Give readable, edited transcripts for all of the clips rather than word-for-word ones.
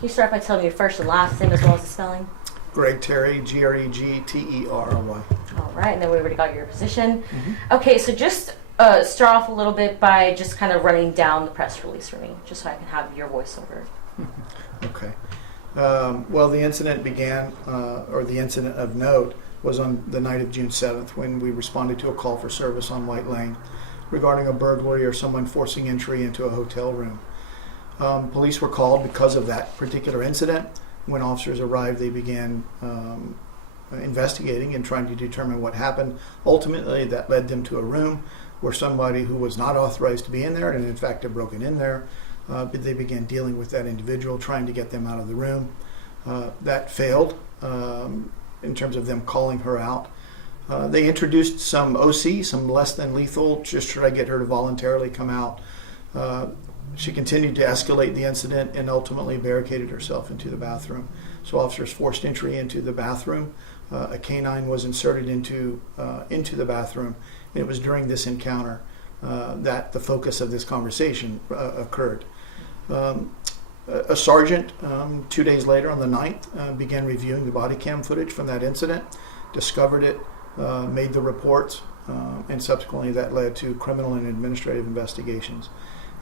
Can you start by telling me your first and last name as well as the spelling? Greg Terry, Gregtery. All right, and then we already got your position. Okay, so just start off a little bit by just kind of running down the press release for me, just so I can have your voiceover. Okay. Well, the incident began, or the incident of note, was on the night of June 7th when we responded to a call for service on White Lane regarding a burglary or someone forcing entry into a hotel room. Police were called because of that particular incident. When officers arrived, they began investigating and trying to determine what happened. Ultimately, that led them to a room where somebody who was not authorized to be in there, and in fact had broken in there, they began dealing with that individual, trying to get them out of the room. That failed in terms of them calling her out. They introduced some OC, some less than lethal, just to try to get her to voluntarily come out. She continued to escalate the incident and ultimately barricaded herself into the bathroom. So officers forced entry into the bathroom. A canine was inserted into the bathroom. And it was during this encounter that the focus of this conversation occurred. A sergeant, 2 days later on the 9th, began reviewing the body cam footage from that incident, discovered it, made the reports, and subsequently that led to criminal and administrative investigations.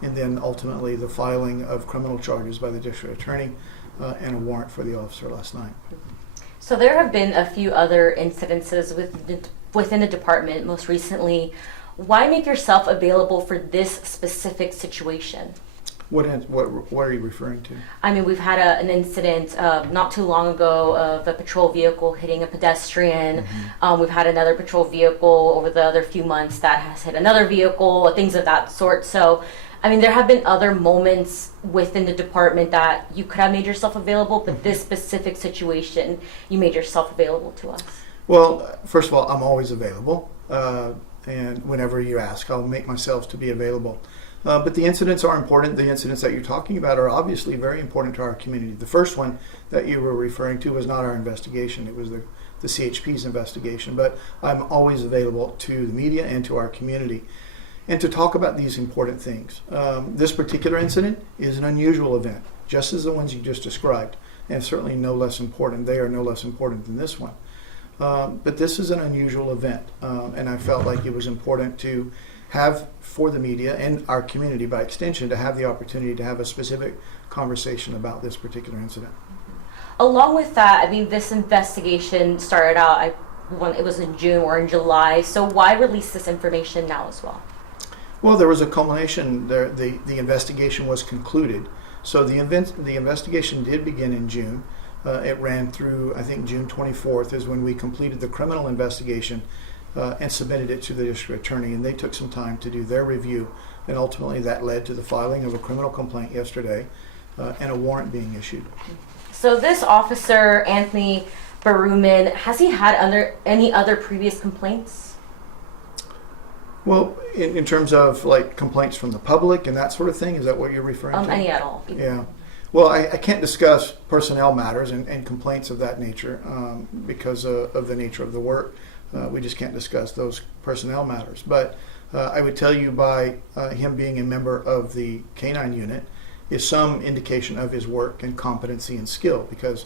And then ultimately the filing of criminal charges by the district attorney and a warrant for the officer last night. So there have been a few other incidences within the department most recently. Why make yourself available for this specific situation? What are you referring to? I mean, we've had an incident not too long ago of a patrol vehicle hitting a pedestrian. We've had another patrol vehicle over the other few months that has hit another vehicle, things of that sort. So, I mean, there have been other moments within the department that you could have made yourself available, but this specific situation, you made yourself available to us. Well, first of all, I'm always available. And whenever you ask, I'll make myself to be available. But the incidents are important. The incidents that you're talking about are obviously very important to our community. The first one that you were referring to was not our investigation. It was the CHP's investigation. But I'm always available to the media and to our community and to talk about these important things. This particular incident is an unusual event, just as the ones you just described, and certainly no less important. They are no less important than this one. But this is an unusual event, and I felt like it was important to have, for the media and our community by extension, to have the opportunity to have a specific conversation about this particular incident. Along with that, I mean, this investigation started out, it was in June or in July, so why release this information now as well? Well, there was a culmination. The investigation was concluded. So the investigation did begin in June. It ran through, I think, June 24th is when we completed the criminal investigation and submitted it to the district attorney, and they took some time to do their review, and ultimately that led to the filing of a criminal complaint yesterday and a warrant being issued. So this officer, Anthony Berumen, has he had any other previous complaints? Well, in terms of like complaints from the public and that sort of thing, is that what you're referring to? Any at all. Yeah. Well, I can't discuss personnel matters and complaints of that nature because of the nature of the work. We just can't discuss those personnel matters. But I would tell you by him being a member of the K-9 unit is some indication of his work and competency and skill, because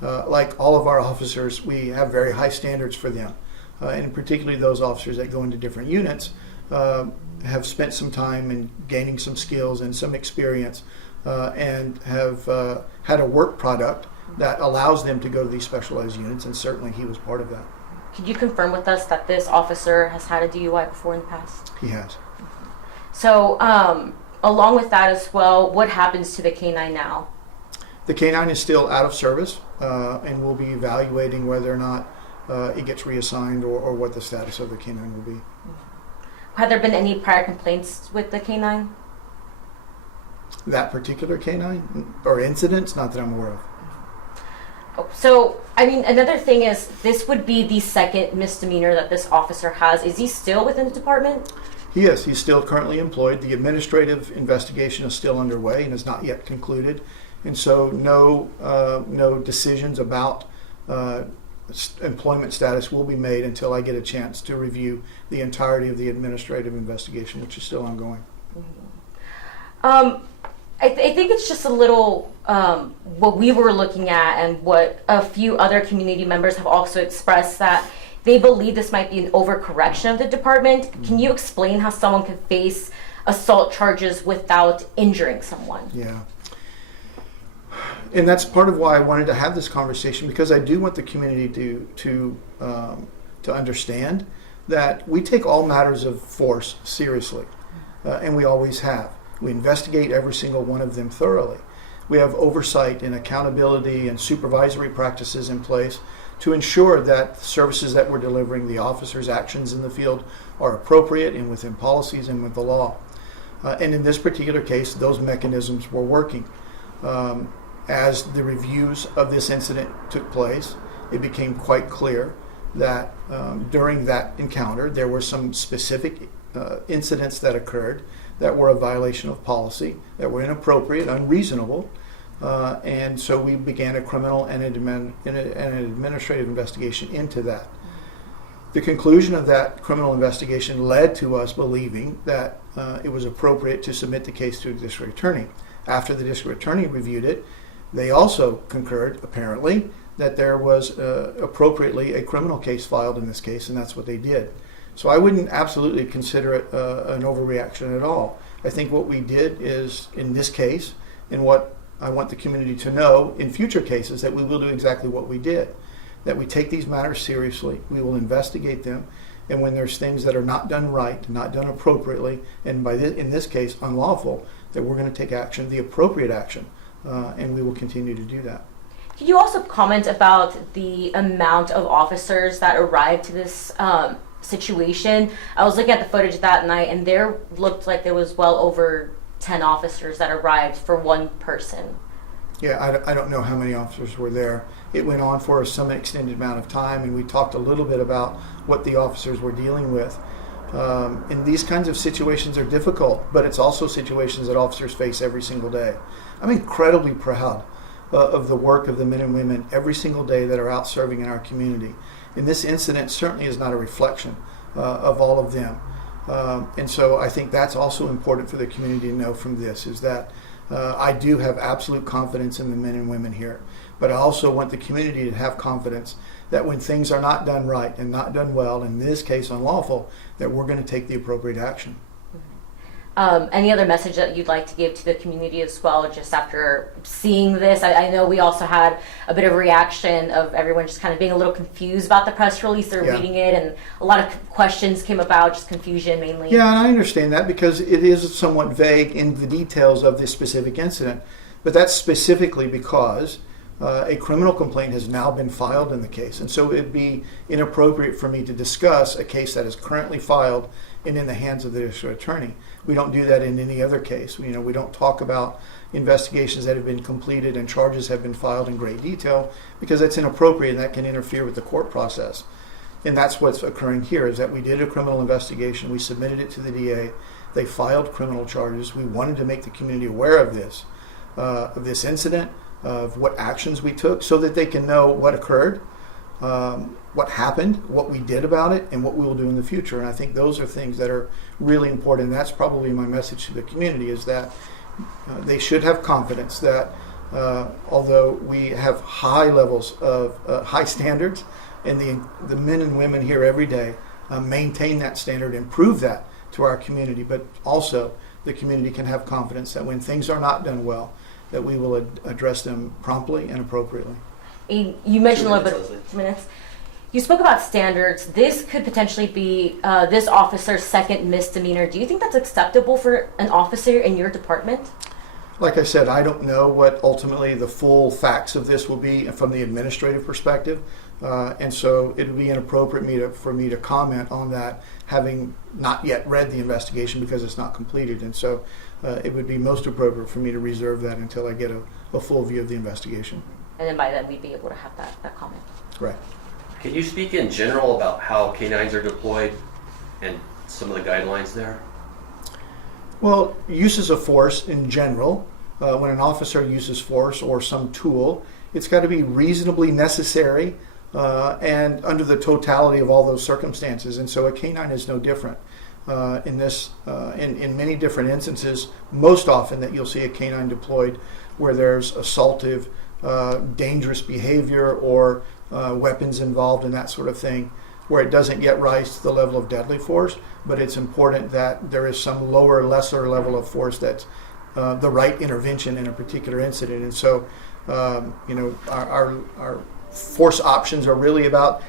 like all of our officers, we have very high standards for them. And particularly those officers that go into different units have spent some time in gaining some skills and some experience and have had a work product that allows them to go to these specialized units, and certainly he was part of that. Could you confirm with us that this officer has had a DUI before in the past? He has. So along with that as well, what happens to the K-9 now? The K-9 is still out of service, and we'll be evaluating whether or not it gets reassigned or what the status of the K-9 will be. Have there been any prior complaints with the K-9? That particular K-9 or incidents? Not that I'm aware of. So, I mean, another thing is this would be the second misdemeanor that this officer has. Is he still within the department? He is. He's still currently employed. The administrative investigation is still underway and is not yet concluded. And so no decisions about employment status will be made until I get a chance to review the entirety of the administrative investigation, which is still ongoing. I think it's just a little what we were looking at and what a few other community members have also expressed, that they believe this might be an overcorrection of the department. Can you explain how someone could face assault charges without injuring someone? Yeah. And that's part of why I wanted to have this conversation, because I do want the community to understand that we take all matters of force seriously, and we always have. We investigate every single one of them thoroughly. We have oversight and accountability and supervisory practices in place to ensure that the services that we're delivering, the officers' actions in the field, are appropriate and within policies and with the law. And in this particular case, those mechanisms were working. As the reviews of this incident took place, it became quite clear that during that encounter, there were some specific incidents that occurred that were a violation of policy, that were inappropriate, unreasonable, and so we began a criminal and an administrative investigation into that. The conclusion of that criminal investigation led to us believing that it was appropriate to submit the case to the district attorney. After the district attorney reviewed it, they also concurred, apparently, that there was appropriately a criminal case filed in this case, and that's what they did. So I wouldn't absolutely consider it an overreaction at all. I think what we did is, in this case, and what I want the community to know in future cases, that we will do exactly what we did, that we take these matters seriously, we will investigate them, and when there's things that are not done right, not done appropriately, and in this case, unlawful, that we're going to take action, the appropriate action, and we will continue to do that. Could you also comment about the amount of officers that arrived to this situation? I was looking at the footage that night, and there looked like there was well over 10 officers that arrived for one person. Yeah, I don't know how many officers were there. It went on for some extended amount of time, and we talked a little bit about what the officers were dealing with. And these kinds of situations are difficult, but it's also situations that officers face every single day. I'm incredibly proud of the work of the men and women every single day that are out serving in our community. And this incident certainly is not a reflection of all of them. And so I think that's also important for the community to know from this, is that I do have absolute confidence in the men and women here. But I also want the community to have confidence that when things are not done right and not done well, in this case unlawful, that we're going to take the appropriate action. Any other message that you'd like to give to the community as well, just after seeing this? I know we also had a bit of a reaction of everyone just kind of being a little confused about the press release. They're reading it, and a lot of questions came about, just confusion mainly. Yeah, and I understand that, because it is somewhat vague in the details of this specific incident. But that's specifically because a criminal complaint has now been filed in the case. And so it'd be inappropriate for me to discuss a case that is currently filed and in the hands of the district attorney. We don't do that in any other case. We don't talk about investigations that have been completed and charges have been filed in great detail, because that's inappropriate and that can interfere with the court process. And that's what's occurring here, is that we did a criminal investigation. We submitted it to the DA. They filed criminal charges. We wanted to make the community aware of this incident, of what actions we took, so that they can know what occurred, what happened, what we did about it, and what we will do in the future. And I think those are things that are really important. And that's probably my message to the community, is that they should have confidence that although we have high levels of high standards, and the men and women here every day maintain that standard and prove that to our community, but also the community can have confidence that when things are not done well, that we will address them promptly and appropriately. You mentioned a little bit, 2 minutes. You spoke about standards. This could potentially be this officer's second misdemeanor. Do you think that's acceptable for an officer in your department? Like I said, I don't know what ultimately the full facts of this will be from the administrative perspective, and so it would be inappropriate for me to comment on that, having not yet read the investigation, because it's not completed. And so it would be most appropriate for me to reserve that until I get a full view of the investigation. And then by then we'd be able to have that comment. Right. Can you speak in general about how canines are deployed and some of the guidelines there? Well, uses of force in general, when an officer uses force or some tool, it's got to be reasonably necessary and under the totality of all those circumstances. And so a canine is no different. in many different instances, most often that you'll see a canine deployed where there's assaultive, dangerous behavior or weapons involved and that sort of thing, where it doesn't yet rise to the level of deadly force, but it's important that there is some lower, lesser level of force that's the right intervention in a particular incident. And so, our force options are really about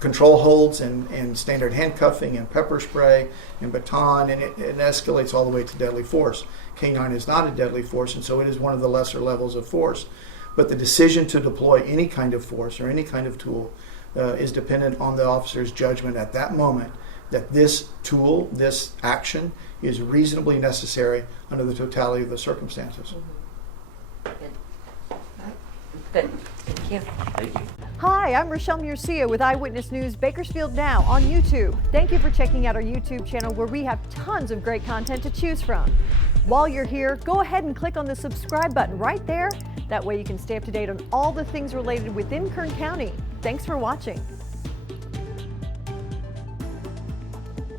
control holds and standard handcuffing and pepper spray and baton, and it escalates all the way to deadly force. Canine is not a deadly force, and so it is one of the lesser levels of force. But the decision to deploy any kind of force or any kind of tool is dependent on the officer's judgment at that moment that this tool, this action, is reasonably necessary under the totality of the circumstances. Good. All right. Good. Thank you. Thank you. Hi, I'm Rochelle Murcia with Eyewitness News Bakersfield Now on YouTube. Thank you for checking out our YouTube channel where we have tons of great content to choose from. While you're here, go ahead and click on the subscribe button right there. That way you can stay up to date on all the things related within Kern County. Thanks for watching.